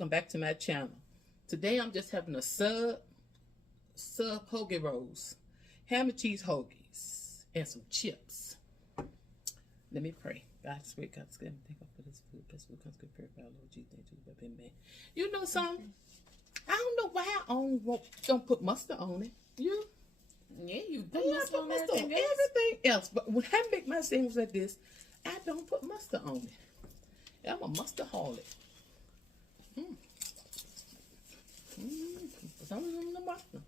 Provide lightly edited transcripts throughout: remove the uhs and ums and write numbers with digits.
welcome back to my channel. Today I'm just having a sub hoagie rolls, ham and cheese hoagies, and some chips. Let me pray. God, sweet God, thank you for this food. Best food comes good, purify, Lord Jesus, thank you for being man. You know something? I don't know why I don't put mustard on it. You? Yeah, you put mustard on everything else. But when I make my sandwich like this, I don't put mustard on it. I'm a mustard-holic. For some reason, the mustard.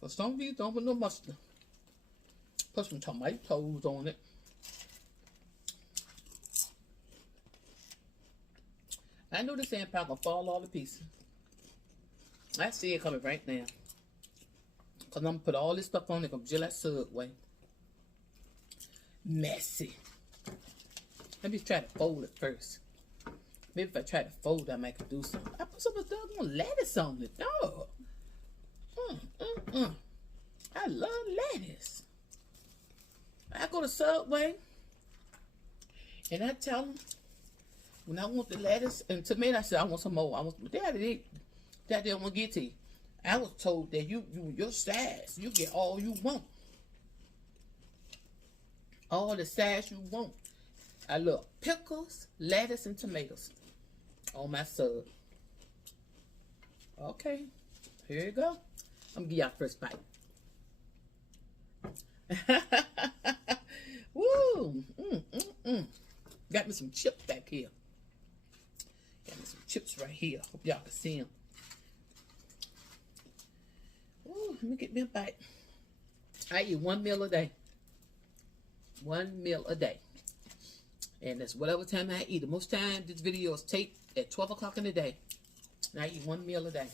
For some reason, don't put no mustard. Put some tomatoes on it. I know this sandpaper gonna fall all to pieces. I see it coming right now. Cause I'm gonna put all this stuff on it, gonna just like Subway. Messy. Let me try to fold it first. Maybe if I try to fold it, I might do something. I put some doggone lettuce on it, dog. I love lettuce. I go to Subway and I tell them when I want the lettuce and tomato, I said I want some more. I want some. Daddy don't want to get to you. I was told that your size, you get all you want. All the size you want. I love pickles, lettuce, and tomatoes on my sub. Okay, here you go. I'm gonna give y'all first bite. Woo! Got me some chips back here. Got me some chips right here. Hope y'all can see them. Ooh, let me get me a bite. I eat 1 meal a day. 1 meal a day. And that's whatever time I eat. Most time this video is taped at 12 o'clock in the day. And I eat 1 meal a day.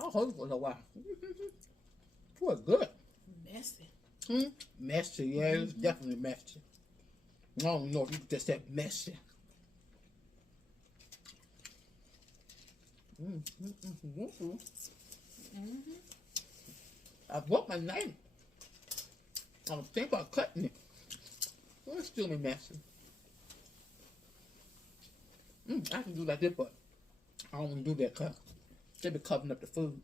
I'll hold it for a while. It was good. Messy. Messy, yeah, it was definitely messy. I don't know if you just said messy. I broke my knife. I was thinking about cutting it. It's still messy. I can do like this, but I don't want to do that because they be covering up the food.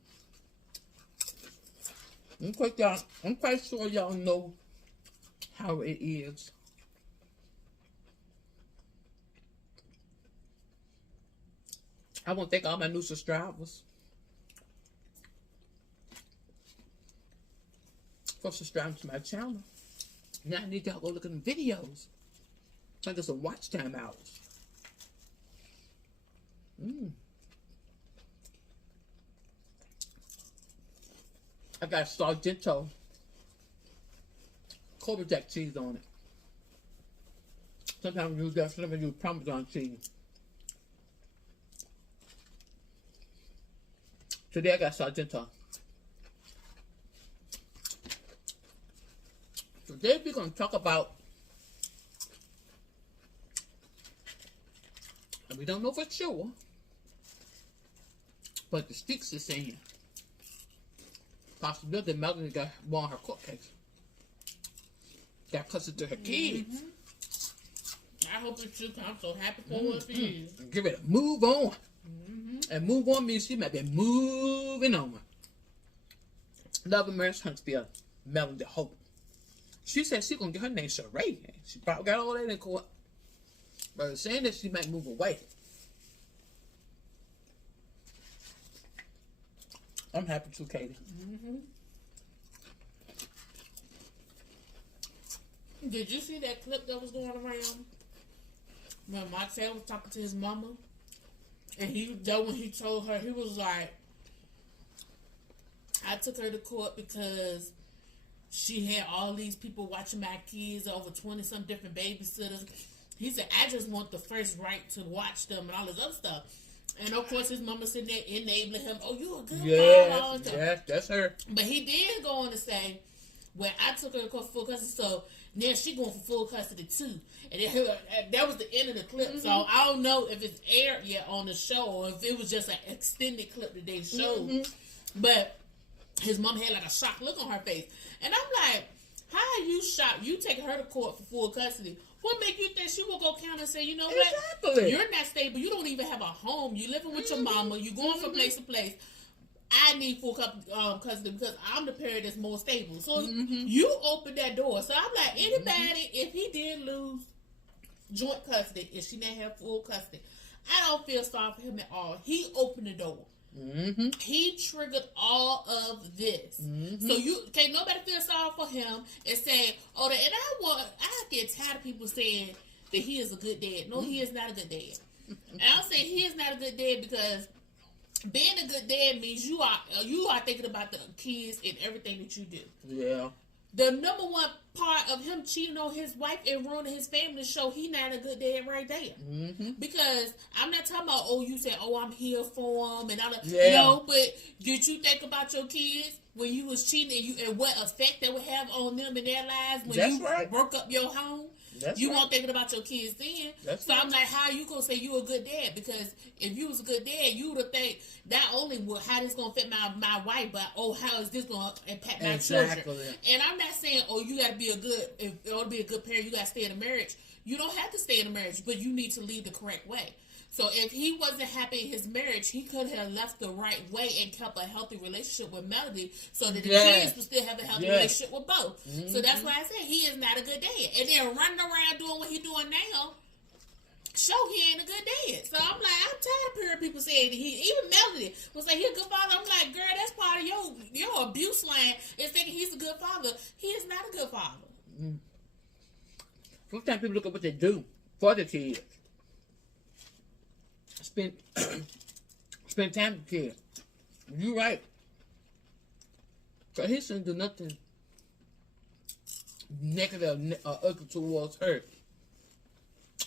I'm quite sure y'all know how it is. I want to thank all my new subscribers for subscribing to my channel. Now I need y'all to go look at the videos. I get some watch time hours. I got Sargento Cobra Jack cheese on it. Sometimes I use that, sometimes I use Parmesan cheese. Today I got Sargento. Today we're going to talk about, and we don't know for sure, but the sticks is saying possibility Melanie got one of her cupcakes. Got custard to her kids. I hope it's true. I'm so happy for for you. Give it a move on. And move on means she might be moving on. Love and Mercy Huntsville, Melanie Hope. She said she's going to get her name Sheree. She probably got all that in court. But it's saying that she might move away. I'm happy too, Katie. Did you see that clip that was going around when Martell was talking to his mama? And when he told her, he was like, I took her to court because she had all these people watching my kids, over 20-some different babysitters. He said, I just want the first right to watch them and all this other stuff. And of course, his mama sitting there enabling him. Oh, you a good mom. Yeah, that's her. But he did go on to say, well, I took her to court for full custody, so now she going for full custody too. And that was the end of the clip. So I don't know if it's aired yet on the show or if it was just an extended clip that they showed. But his mom had like a shocked look on her face. And I'm like, how are you shocked? You take her to court for full custody. What make you think she will go count and say, you know what? Exactly. You're not stable. You don't even have a home. You living with your mama. You going from place to place. I need full custody because I'm the parent that's more stable. So you open that door. So I'm like, anybody, if he did lose joint custody, if she didn't have full custody, I don't feel sorry for him at all. He opened the door. He triggered all of this. So you can't nobody feel sorry for him and say, oh, and I get tired of people saying that he is a good dad. No, he is not a good dad. And I'll say he is not a good dad because being a good dad means you are thinking about the kids and everything that you do. Yeah. The number one part of him cheating on his wife and ruining his family show he not a good dad right there. Because I'm not talking about, oh, you said, oh, I'm here for him and all that. No, but did you think about your kids when you was cheating and what effect that would have on them in their lives when you broke up your home? You weren't thinking about your kids then. I'm like, how you gonna say you a good dad? Because if you was a good dad, you would have think not only how this gonna fit my wife, but how is this gonna impact my children? And I'm not saying you gotta be if you want to be a good parent, you gotta stay in a marriage. You don't have to stay in a marriage, but you need to lead the correct way. So if he wasn't happy in his marriage, he could have left the right way and kept a healthy relationship with Melody so that the kids would still have a healthy relationship with both. So that's why I say he is not a good dad. And then running around doing what he's doing now, show he ain't a good dad. So I'm like, I'm tired of hearing people saying that even Melody was like, he's a good father. I'm like, girl, that's part of your abuse line is thinking he's a good father. He is not a good father. Sometimes people look at what they do for the kids. Spend time with kids. You're right. Because he shouldn't do nothing negative or ugly towards her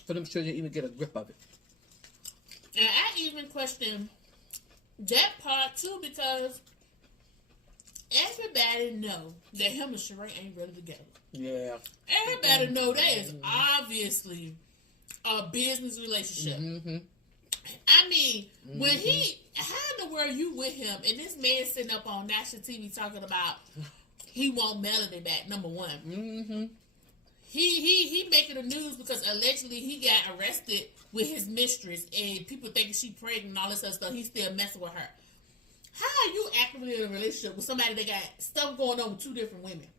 for them children to even get a grip of it. And I even question that part too because everybody know that him and Sheree ain't really together. Yeah. Everybody know that is obviously a business relationship. I mean, when how in the world you with him and this man sitting up on national TV talking about he want Melody back, number one. He making the news because allegedly he got arrested with his mistress and people thinking she pregnant and all this other stuff. He's still messing with her. How are you actively in a relationship with somebody that got stuff going on with two different women?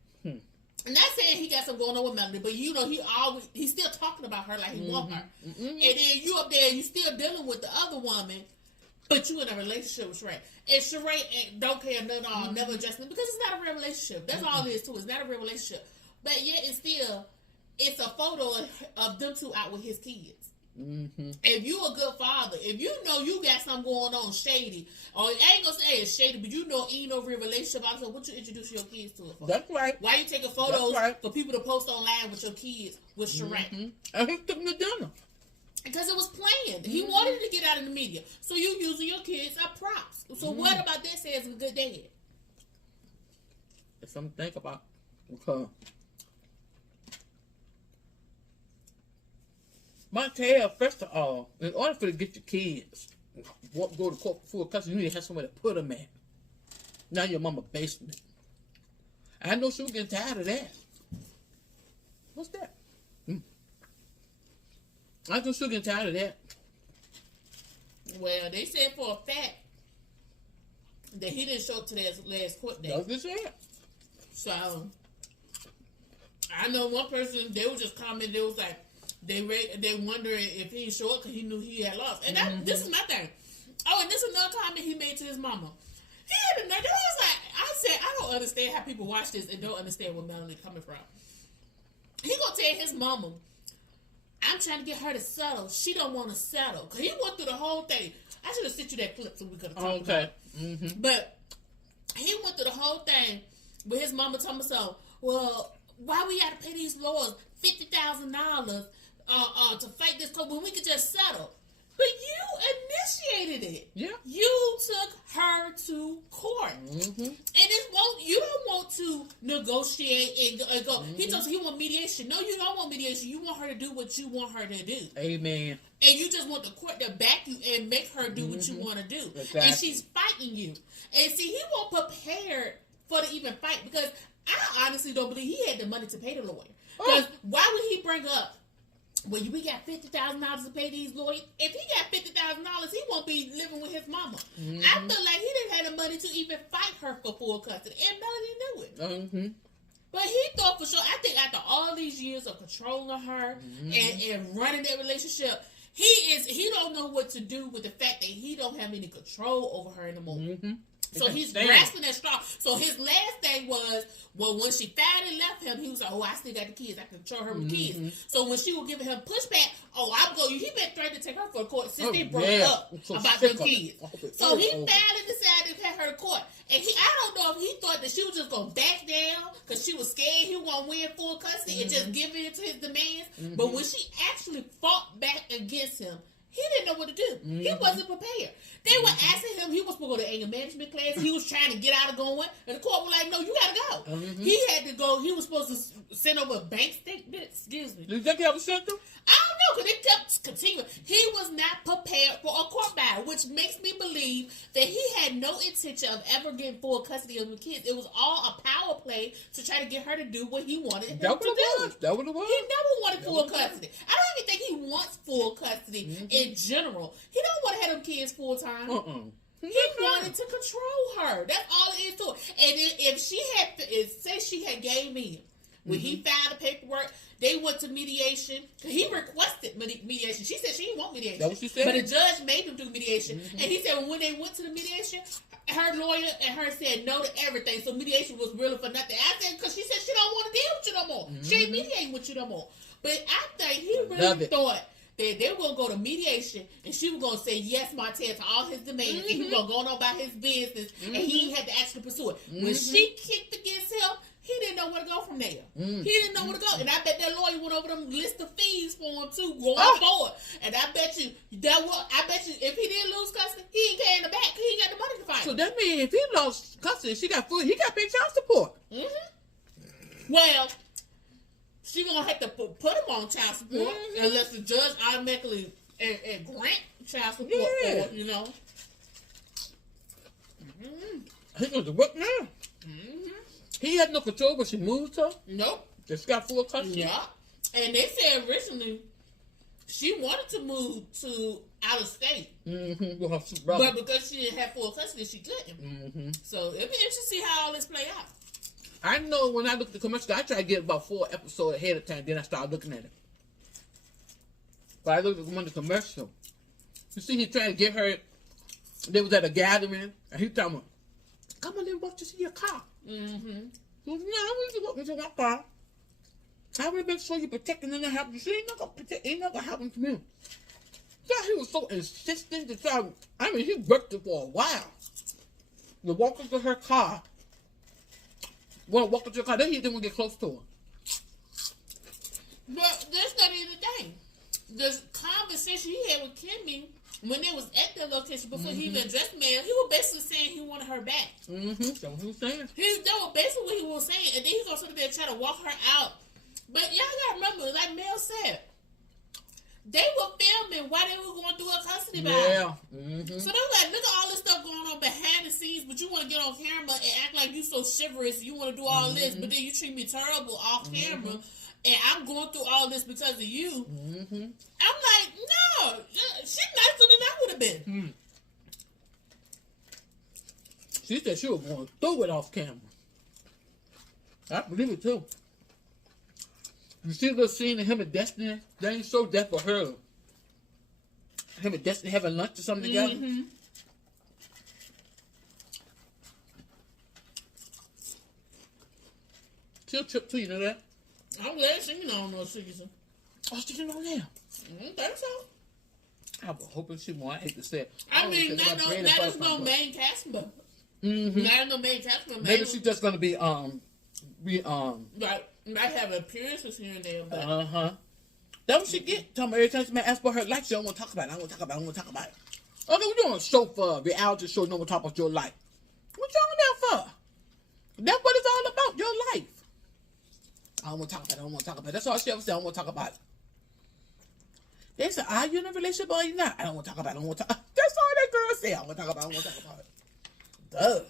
I'm not saying he got something going on with Melody, but he's still talking about her like he want her. And then you up there, you still dealing with the other woman, but you in a relationship with Sheree. And Sheree don't care none never adjustment because it's not a real relationship. That's all it is too. It's not a real relationship. But yet it's a photo of them two out with his kids. If you a good father, if you know you got something going on shady, or I ain't gonna say it's shady, but you know ain't no real relationship, also what you introduce your kids to it for? That's right. Why you taking photos for people to post online with your kids with Sheree? And he took me to dinner. Because it was planned. He wanted to get out in the media. So you using your kids as props. So what about that says a good dad? It's something to think about. Okay. Martell, first of all, in order for you to get your kids, go to court for full custody, you need to have somewhere to put them at. Not your mama basement. I know she was getting tired of that. What's that? I know she was getting tired of that. Well, they said for a fact that he didn't show up to that last court date. That's what they said. So, I know one person, they was just commenting, they was like, they wondering if he didn't show up because he knew he had lost. And this is my thing. Oh, and this is another comment he made to his mama. He had a nerve. I said, I don't understand how people watch this and don't understand where Melanie coming from. He gonna tell his mama, I'm trying to get her to settle. She don't want to settle. Because he went through the whole thing. I should have sent you that clip so we could have talked about it. But he went through the whole thing with his mama telling me so, well, why we got to pay these lawyers $50,000 to fight this court when we could just settle? But you initiated it. Yeah. You took her to court. And you don't want to negotiate and go. He told you he want mediation. No, you don't want mediation. You want her to do what you want her to do. Amen. And you just want the court to back you and make her do what you want to do. Exactly. And she's fighting you. And see, he won't prepare for to even fight, because I honestly don't believe he had the money to pay the lawyer. Because why would he bring up, well, we got $50,000 to pay these lawyers? If he got $50,000, he won't be living with his mama. Mm-hmm. I feel like he didn't have the money to even fight her for full custody, and Melanie knew it. Mm-hmm. But he thought for sure, I think after all these years of controlling her and running that relationship, he don't know what to do with the fact that he don't have any control over her anymore. Mm-hmm. So he's grasping that straw. So his last thing was, well, when she finally left him, he was like, oh, I still got the kids. I can control her with kids. So when she was giving him pushback, he been threatening to take her for court since they broke up about their kids. So he finally decided to take her to court. And I don't know if he thought that she was just going to back down because she was scared he was going to win full custody and just give in to his demands. But when she actually fought back against him, he didn't know what to do. He wasn't prepared. They were asking him, he was supposed to go to anger management class. He was trying to get out of going. And the court was like, no, you got to go. He had to go. He was supposed to send over a bank statement. Excuse me. Did you think he ever sent them? I don't know, because it kept continuing. He was not prepared for a court battle, which makes me believe that he had no intention of ever getting full custody of the kids. It was all a power play to try to get her to do what he wanted him to do. That what it was. He never wanted full custody. I don't even think he wants full custody in general. He don't want to have them kids full time. He wanted to control her. That's all it is to it. And if she had, say she had gave in, when he filed the paperwork, they went to mediation. He requested mediation. She said she didn't want mediation. That's what she said. But the judge made them do mediation. And he said when they went to the mediation, her lawyer and her said no to everything. So mediation was really for nothing. I said, because she said she don't want to deal with you no more. She ain't mediating with you no more. But I think he really thought that they were going to go to mediation and she was going to say yes, Martell, to all his demands. And he was going to go on about his business. And he had to actually pursue it. When she kicked against him, he didn't know where to go from there. He didn't know where to go. And I bet that lawyer went over them list of fees for him too, going forward. And I bet you if he didn't lose custody, he ain't carrying the back. He ain't got the money to fight. So that means if he lost custody, he got big child support. Well, she gonna have to put him on child support unless the judge automatically grant child support for it, you know. He goes to work now. He had no control, but she moved her. Nope. Just got full custody. Yeah. And they said originally she wanted to move to out of state. But because she didn't have full custody, she couldn't. So it'll be interesting to see how all this play out. I know when I looked at the commercial, I tried to get about 4 episodes ahead of time, then I started looking at it. But I looked at one of the commercial. You see, he trying to get her. They was at a gathering, and he told me, come on, let me walk to see your car. So, no, I want you to walk into my car. I want to make sure you're protecting and not helping. She ain't not going to protect, ain't not going to happen to me. So he was so insistent to try. I mean, he worked it for a while. To walk into her car. Want to walk into her car, then he didn't want to get close to her. But that's not even the thing. The conversation he had with Kimmy when they was at that location before he even addressed the man, he was basically saying he wanted her back. That's what he was saying. That was basically what he was saying. And then he's going to sit there and try to walk her out. But y'all got to remember, like Mel said, they were filming while they were going through a custody battle. So they were like, look at all this stuff going on behind the scenes, but you want to get on camera and act like you so chivalrous, you want to do all this, but then you treat me terrible off camera, and I'm going through all this because of you. I'm like, no, she's nicer than I would have been. She said she was going through it off camera. I believe it too. You see the scene of him and Destiny? They ain't so death for her. Him and Destiny having lunch or something together. She'll trip too, you know that? I'm glad she didn't know no season. Oh, she didn't know that? I don't think so. I was hoping she won. I hate to say it. I mean, that is no main cast member. Not no main cast member. Maybe she's just gonna be Like, might have appearances here and there, but That's what she get. Tell me every time somebody asks about her life, she don't want to talk about it. I don't want to talk about it. I don't want to talk about it. Okay, we're doing a show for reality show. No one talk about your life. What you on there for? That's what it's all about. Your life. I don't want to talk about it. I don't want to talk about it. That's all she ever said. I don't want to talk about it. They said, are you in a relationship or are you not? I don't want to talk about it. I don't want to talk. That's all that girl said. I don't want to talk about it. I don't want to talk about it. Duh.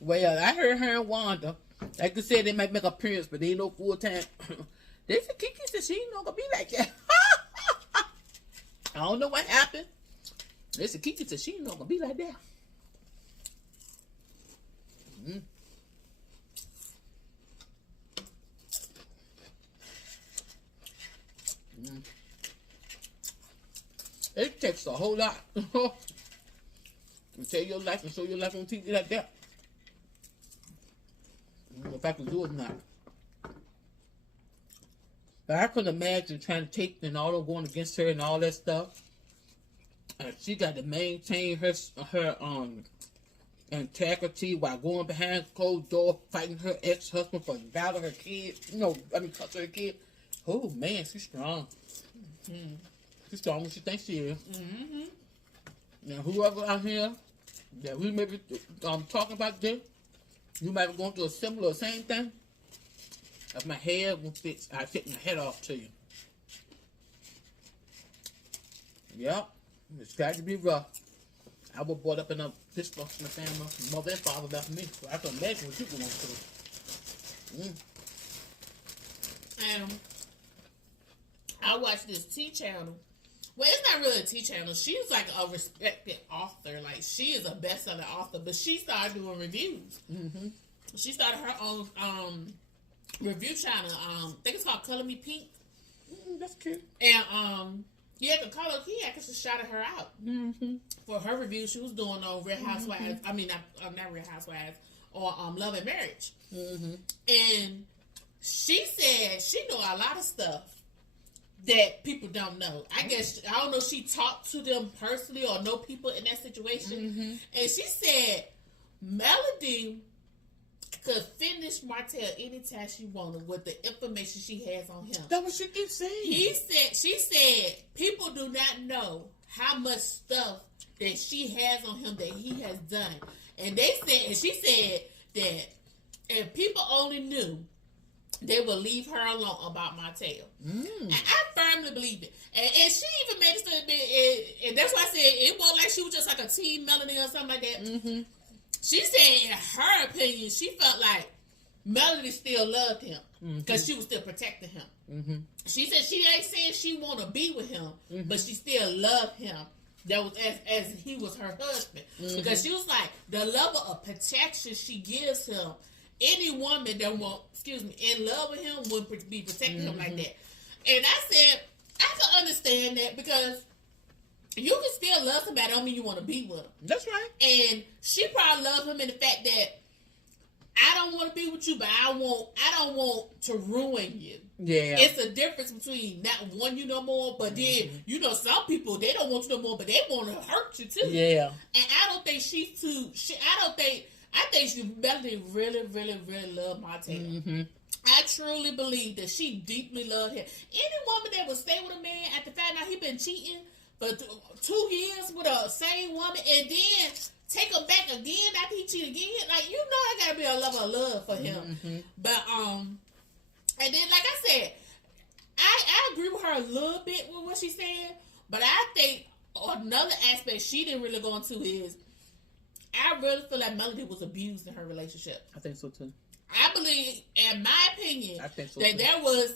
Well, I heard her and Wanda. Like I said, they might make an appearance, but they ain't no full time. They said Kiki said she ain't gonna be like that. I don't know what happened. They said Kiki said she ain't gonna be like that. Mm. Mm. It takes a whole lot to tell your life and show your life on TV like that. I don't know if I can do it or not. But I couldn't imagine trying to take and all of going against her and all that stuff. She got to maintain her integrity while going behind closed door, fighting her ex-husband for battle her kid. Cuss her kid. Oh man, she's strong. Mm-hmm. She's strong when she thinks she is. Mm-hmm. Now, whoever out here that we may be talking about this, you might be going through a similar same thing. If my head will fix, I'll take my head off to you. Yep, it's got to be rough. I was brought up in a dysfunctional family. Mother and father left me, so I can imagine what you're going through. And I watched this T channel. Well, it's not really a T channel. She's like a respected author. Like, she is a best-selling author, but she started doing reviews. Mm-hmm. She started her own review channel. I think it's called Color Me Pink. That's cute. And the Color Key actually shouted her out for her review she was doing on Real Housewives. Mm-hmm. I mean, not Real Housewives, or Love and Marriage. Mm-hmm. And she said she know a lot of stuff that people don't know. I don't know if she talked to them personally or know people in that situation. Mm-hmm. And she said Melody could finish Martell anytime she wanted with the information she has on him. That's what she keeps saying. She said people do not know how much stuff that she has on him that he has done. And she said that if people only knew, they would leave her alone about Martell. And I firmly believe it. And she even made a statement, and that's why I said it wasn't like she was just like a team Melody or something like that. Mm-hmm. She said, in her opinion, she felt like Melody still loved him because she was still protecting him. Mm-hmm. She said she ain't saying she want to be with him, but she still loved him. That was as he was her husband, because she was like, the level of protection she gives him. Any woman that in love with him would be protecting him like that. And I said, I can understand that, because you can still love somebody, don't mean you want to be with them. That's right. And she probably loved him in the fact that I don't want to be with you, but I don't want to ruin you. Yeah. It's a difference between not wanting you no more, but then, some people, they don't want you no more, but they want to hurt you too. Yeah. And I don't think I think she Melody really, really, really loved Martell. Mm-hmm. I truly believe that she deeply loved him. Any woman that would stay with a man after finding out he been cheating for 2 years with a same woman and then take him back again after he cheated again, like, there gotta be a level of love for him. Mm-hmm. But and then, like I said, I agree with her a little bit with what she said, but I think another aspect she didn't really go into is, I really feel like Melody was abused in her relationship. I think so too. I believe, in my opinion, that there was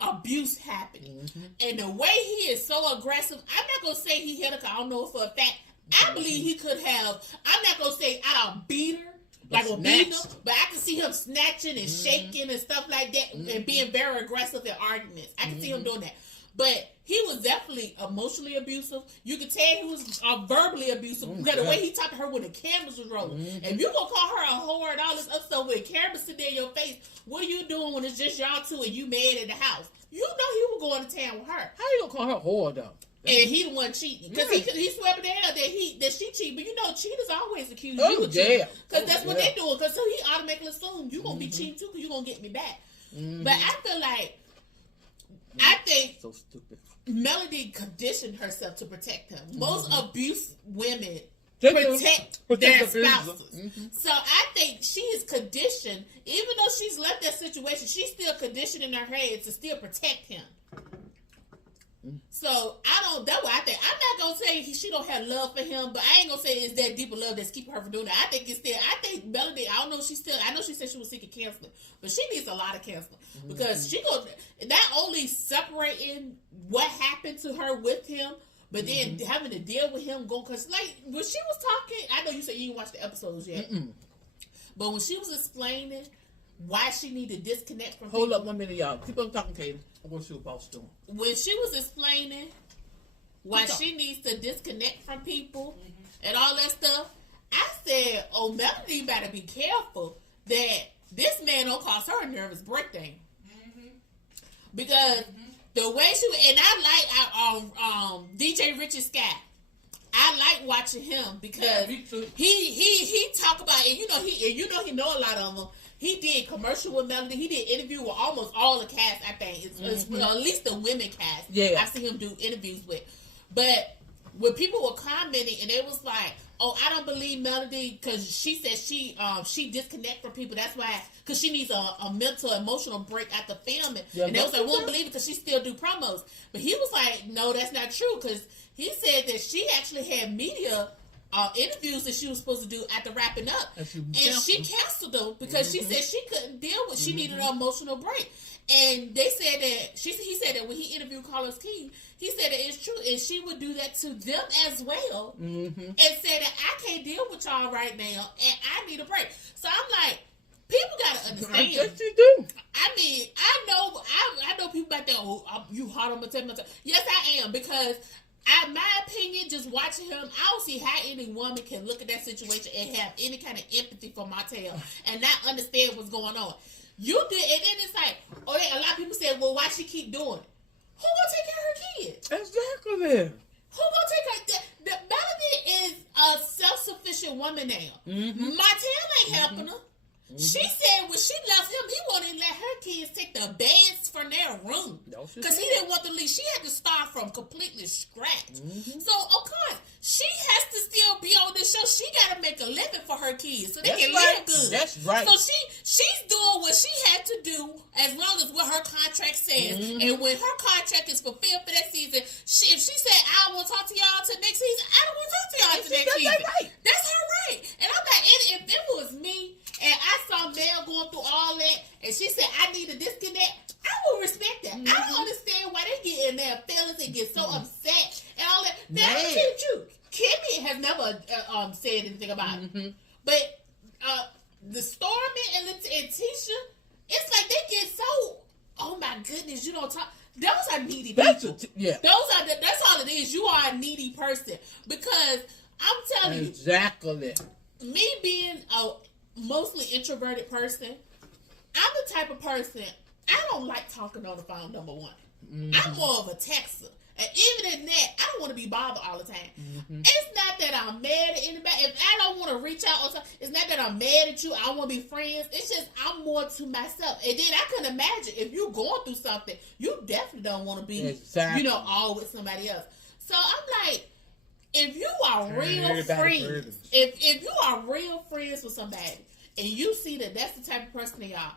abuse happening. Mm-hmm. And the way he is so aggressive, I'm not going to say he hit her, because I don't know for a fact. I believe he could have, I'm not going to say I don't beat her, like a beating her, but I can see him snatching and shaking and stuff like that, and being very aggressive in arguments. I can see him doing that. But he was definitely emotionally abusive. You could tell he was verbally abusive. Because the way he talked to her when the cameras was rolling. Mm-hmm. And you gonna call her a whore and all this other stuff with cameras sitting in your face, what are you doing when it's just y'all two and you mad at the house? You know he was going to town with her. How you gonna call her a whore though? And he the one cheating. Because he swept it out that she cheated. But cheaters always accuse you of cheating. Because that's what they doing. Because so he automatically assumed you gonna be cheating too, because you gonna get me back. Mm-hmm. But I feel like, I think so stupid. Melody conditioned herself to protect him. Most abuse women protect their spouses. Mm-hmm. So I think she is conditioned, even though she's left that situation, she's still conditioned in her head to still protect him. So that's why I think I'm not gonna say she don't have love for him, but I ain't gonna say it's that deep of love that's keeping her from doing that. I think Melody, I know she said she was seeking counseling, but she needs a lot of counseling because she goes not only separating what happened to her with him, but then having to deal with him going, because like when she was talking, I know you said you didn't watch the episodes yet, but when she was explaining why she needed to disconnect from Hold up 1 minute, y'all. Keep on talking, Katie. I'm going to see what boss doing. When she was explaining why she needs to disconnect from people and all that stuff, I said, oh, Melody better be careful that this man don't cause her a nervous breakdown. Because the way she was, and I like DJ Richard Scott. I like watching him because he talk about, and he know a lot of them. He did commercial with Melody. He did interview with almost all the cast, I think. It's at least the women cast. Yeah. I see him do interviews with. But when people were commenting, and it was like, oh, I don't believe Melody because she said she disconnect from people. That's why, because she needs a mental, emotional break after filming. Yeah, and they was like, won't believe it because she still do promos. But he was like, no, that's not true, because he said that she actually had media interviews that she was supposed to do after wrapping up, and she canceled them because she said she couldn't deal with. She needed an emotional break, and they said that he said that when he interviewed Carlos King, he said that it's true, and she would do that to them as well, and said that I can't deal with y'all right now, and I need a break. So I'm like, people gotta understand. Yes, you do. I mean, I know people back there. Oh, you hard on Martell. Yes, I am, because. In my opinion, just watching him, I don't see how any woman can look at that situation and have any kind of empathy for Martell and not understand what's going on. You did, and then it's like, a lot of people say, well, why she keep doing it? Who gonna take care of her kids? Exactly. Who gonna take her? Melody is a self-sufficient woman now. Martell ain't helping her. She said when she left him, he won't even let her kids take the beds from their room because he didn't want to leave. She had to start from completely scratch. So of course she has to still be on this show. She got to make a living for her kids so they can live good. That's right. So she's doing what she had to do as long as what her contract says. And when her contract is fulfilled for that season, if she said I don't want to talk to y'all till next season, I don't want to talk to y'all till next season. Right. That's her right. And I'm like, if it was me. And I saw Mel going through all that, and she said, I need to disconnect. I would respect that. I don't understand why they get in their feelings and get so upset and all that. Now, I'm you. Kimmy has never said anything about it. But the Stormy and Tisha, it's like they get so, oh my goodness, you don't talk. Those are needy people. That's all it is. You are a needy person. Because I'm telling you. Exactly. Me being a mostly introverted person, I'm the type of person, I don't like talking on the phone, number one. I'm more of a texter. And even in that, I don't want to be bothered all the time. It's not that I'm mad at anybody. If I don't want to reach out or something, it's not that I'm mad at you. I don't want to be friends. It's just I'm more to myself. And then I can imagine if you're going through something, you definitely don't want to be, all with somebody else. So I'm like, if you are real friends, if you are real friends with somebody, and you see that that's the type of person they are,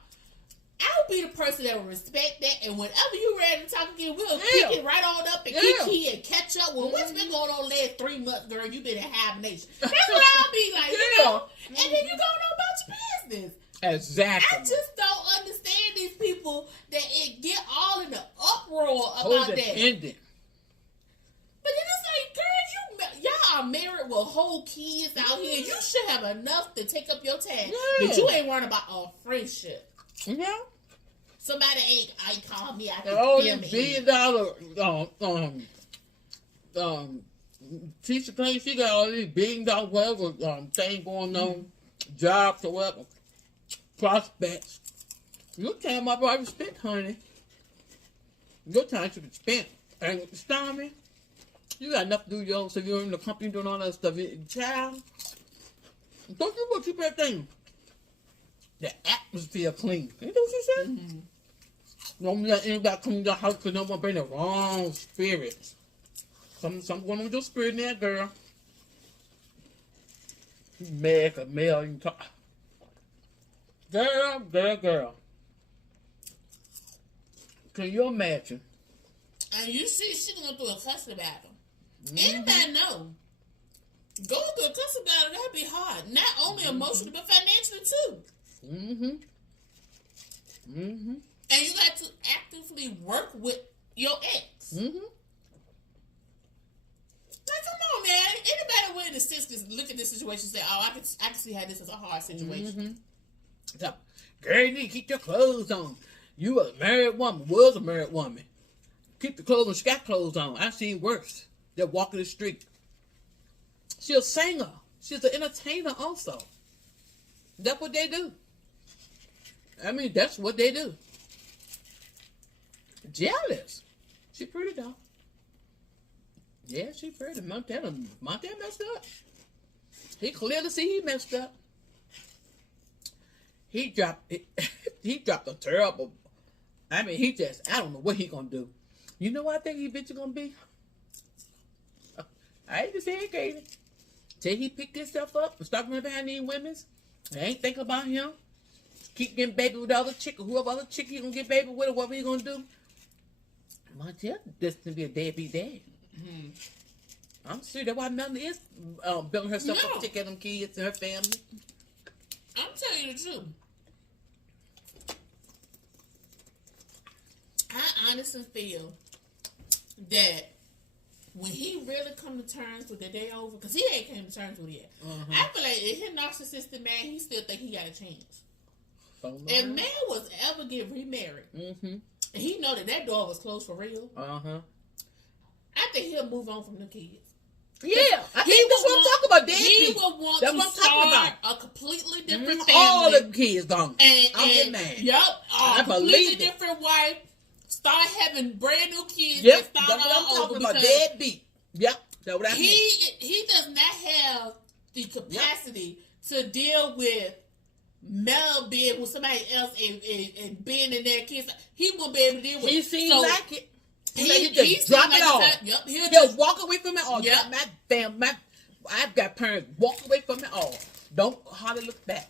I'll be the person that will respect that, and whenever you're ready to talk again, we'll pick it right on up and kiki and catch up. Well, what's been going on last 3 months, girl? You've been in hibernation. That's what I'll be like, and then you go on about your business. Exactly. I just don't understand these people that it get all in the uproar about that. But then it's like, girl, y'all are married with whole kids out here. You should have enough to take up your time. But you ain't worrying about a friendship. Somebody ain't called me out all these $1 billion Tisha claims she got all these $1 billion whatever thing going on, jobs or whatever, prospects. Your time I already spent, honey. Your time should be spent. And Stormy, you got enough to do, yo. So you're in the company doing all that stuff. Child, don't you want to keep that thing? The atmosphere clean. You know what she said? Don't let anybody come to the house because no one bring the wrong spirits. Some going with your spirit in there, girl. You mad a male you talk. Girl. Can you imagine And you see she going through a custody battle. Anybody know? Going through a custody battle, that'd be hard. Not only emotionally, but financially too. And you got to actively work with your ex. Like, come on, man. Anybody with the sisters look at this situation and say, "Oh, I can see how this is a hard situation." So, girl, you need to keep your clothes on. You a married woman, was a married woman. Keep the clothes on. She got clothes on. I've seen worse. They're walking the street. She's a singer. She's an entertainer also. That's what they do. I mean, that's what they do. Jealous. She pretty though. Yeah, she pretty. Martell messed up. He clearly see he messed up. He dropped a terrible. I mean, I don't know what he gonna do. You know what I think he bitch gonna be? I ain't just saying, Katie. Till he pick himself up and start running behind these women, I ain't thinking about him. Keep getting baby with the other chick or whoever other chick he gonna get baby with or whatever he gonna do. Martell destined to be a deadbeat dad. I'm sure that's why Melanie is building herself up to take care of them kids and her family. I'm telling you the truth. I honestly feel that when he really come to terms with the day over, because he ain't came to terms with it yet. I feel like if he's narcissistic man, he still think he got a chance. If man was ever get remarried, and he know that door was closed for real, I think he'll move on from the kids. Yeah, I think that's what I'm talking about. He would want to start a completely different family. All the kids gone. I'll get mad. Yep, I completely believe different wife. Start having brand new kids. Yep, and that's what I'm talking about. Deadbeat. Yep, that's what I mean. He does not have the capacity to deal with Mel being with somebody else and being in their kids. He won't be able to deal with it. He seems like it. He just drop it off. Yep, he'll walk away from it all. Yep. I've got parents walk away from it all. Don't hardly look back.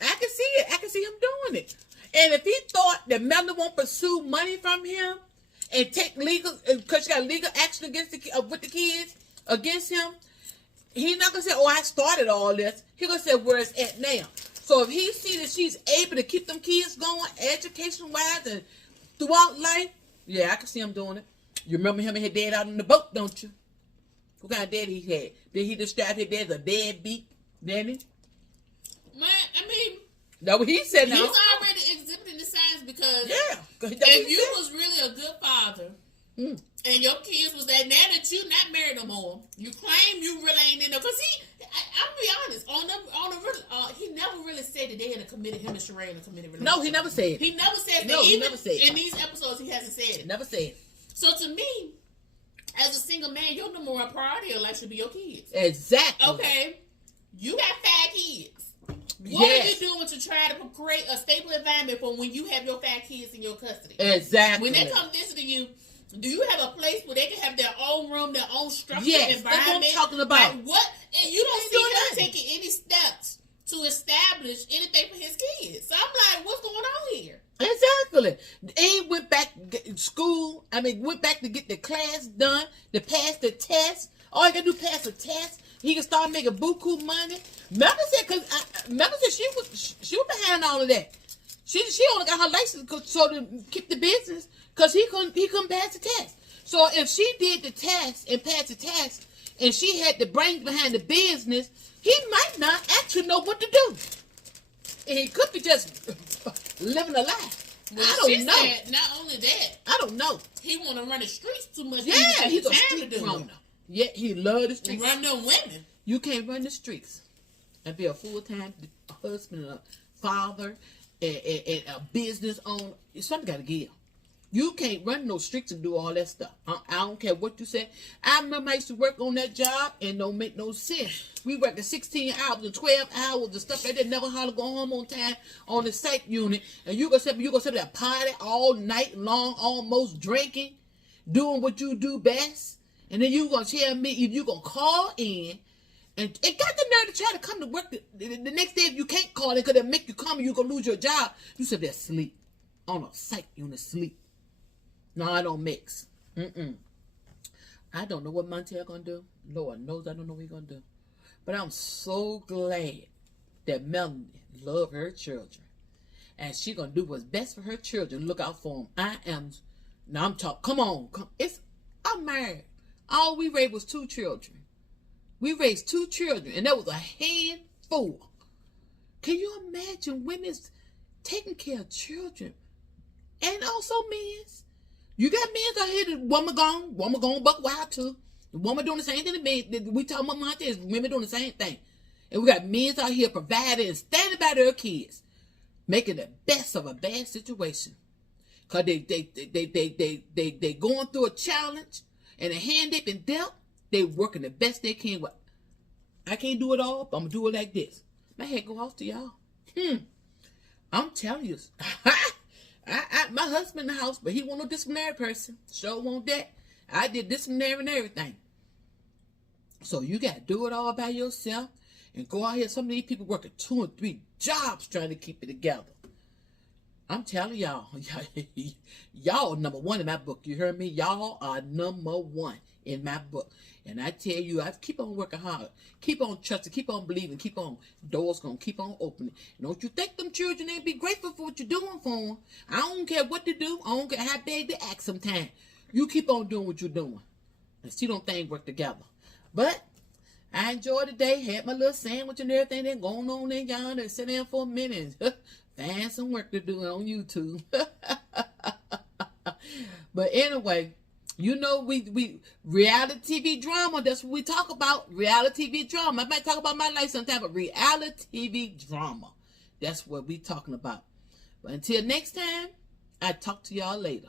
I can see it. I can see him doing it. And if he thought that Melanie won't pursue money from him and take legal, because she got legal action against with the kids against him, he's not gonna say, "Oh, I started all this." He's gonna say, "Where it's at now." So if he see that she's able to keep them kids going, education wise and throughout life, yeah, I can see him doing it. You remember him and his dad out on the boat, don't you? What kind of dad he had? Did he describe his dad as a deadbeat daddy? Man, I mean, that's what he said. Now he's already exhibiting the signs because if you was really a good father and your kids was that, now that you not married no more, you claim you really ain't in there. Because I'll be honest, he never really said that they had committed him and Sheree in a committed relationship. No, he never said. He never said that. No, he even never said. In these episodes, he hasn't said it. Never said. So to me, as a single man, your number one priority in life should be your kids. Exactly. Okay, you got 5 kids. What are you doing to try to create a stable environment for when you have your 5 kids in your custody? Exactly. When they come visiting you, do you have a place where they can have their own room, their own structured environment? That's what I'm talking about. Like what? And you don't see him taking any steps to establish anything for his kids. So I'm like, what's going on here? Exactly. He went back to school. Went back to get the class done, to pass the test. All he got to do is pass the test. He can start making buku money. Melanie said she was behind all of that. She only got her license so to keep the business because he couldn't pass the test. So if she did the test and passed the test and she had the brains behind the business, he might not actually know what to do. And he could be just living a lie. Well, I don't know. Said, not only that, I don't know. He want to run the streets too much. Yeah, he's a street runner. Yeah, he love the streets. Run them women. You can't run the streets and be a full-time husband and a father and a business owner. Something got to give. You can't run no streets and do all that stuff. I don't care what you say. I remember I used to work on that job and don't make no sense. We worked at 16 hours and 12 hours and stuff like that. Never hardly go home on time on the site unit. And you gonna sit there party all night long, almost drinking, doing what you do best. And then you gonna tell me if you gonna call in and got the nerve to try to come to work the next day if you can't call in because they'll make you come and you're gonna lose your job. You sit there sleep on a site unit sleep. No, I don't mix. I don't know what Martell gonna do. Lord knows I don't know what he's gonna do. But I'm so glad that Melanie love her children. And she gonna do what's best for her children. Look out for them. Now I'm talking, come on. I'm married. All we raised was 2 children. We raised 2 children, and that was a handful. Can you imagine women's taking care of children? And also men's. You got men's out here, the woman gone buck wild too. The woman doing the same thing to men. We talking about Martell, women doing the same thing. And we got men's out here providing and standing by their kids, making the best of a bad situation. Cause they going through a challenge and a hand they've been dealt. They working the best they can. I can't do it all, but I'm gonna do it like this. My head go off to y'all. I'm telling you. My husband in the house, but he wasn't no disciplinary person. Sure won't that. I did disciplinary and everything. So you got to do it all by yourself and go out here. Some of these people working 2 and 3 jobs trying to keep it together. I'm telling y'all, y'all number 1 in my book. You heard me? Y'all are number 1 in my book. And I tell you, I keep on working hard. Keep on trusting. Keep on believing. Keep on. Doors going to keep on opening. Don't you think them children ain't be grateful for what you're doing for them? I don't care what they do. I don't care how big they act sometimes. You keep on doing what you're doing. And see them things work together. But I enjoyed the day. Had my little sandwich and everything. Then going on in yonder and sit down for a minute. Find some work to do on YouTube. But anyway, you know, we reality TV drama, that's what we talk about. Reality TV drama. I might talk about my life sometime, but reality TV drama, that's what we talking about. But until next time, I talk to y'all later.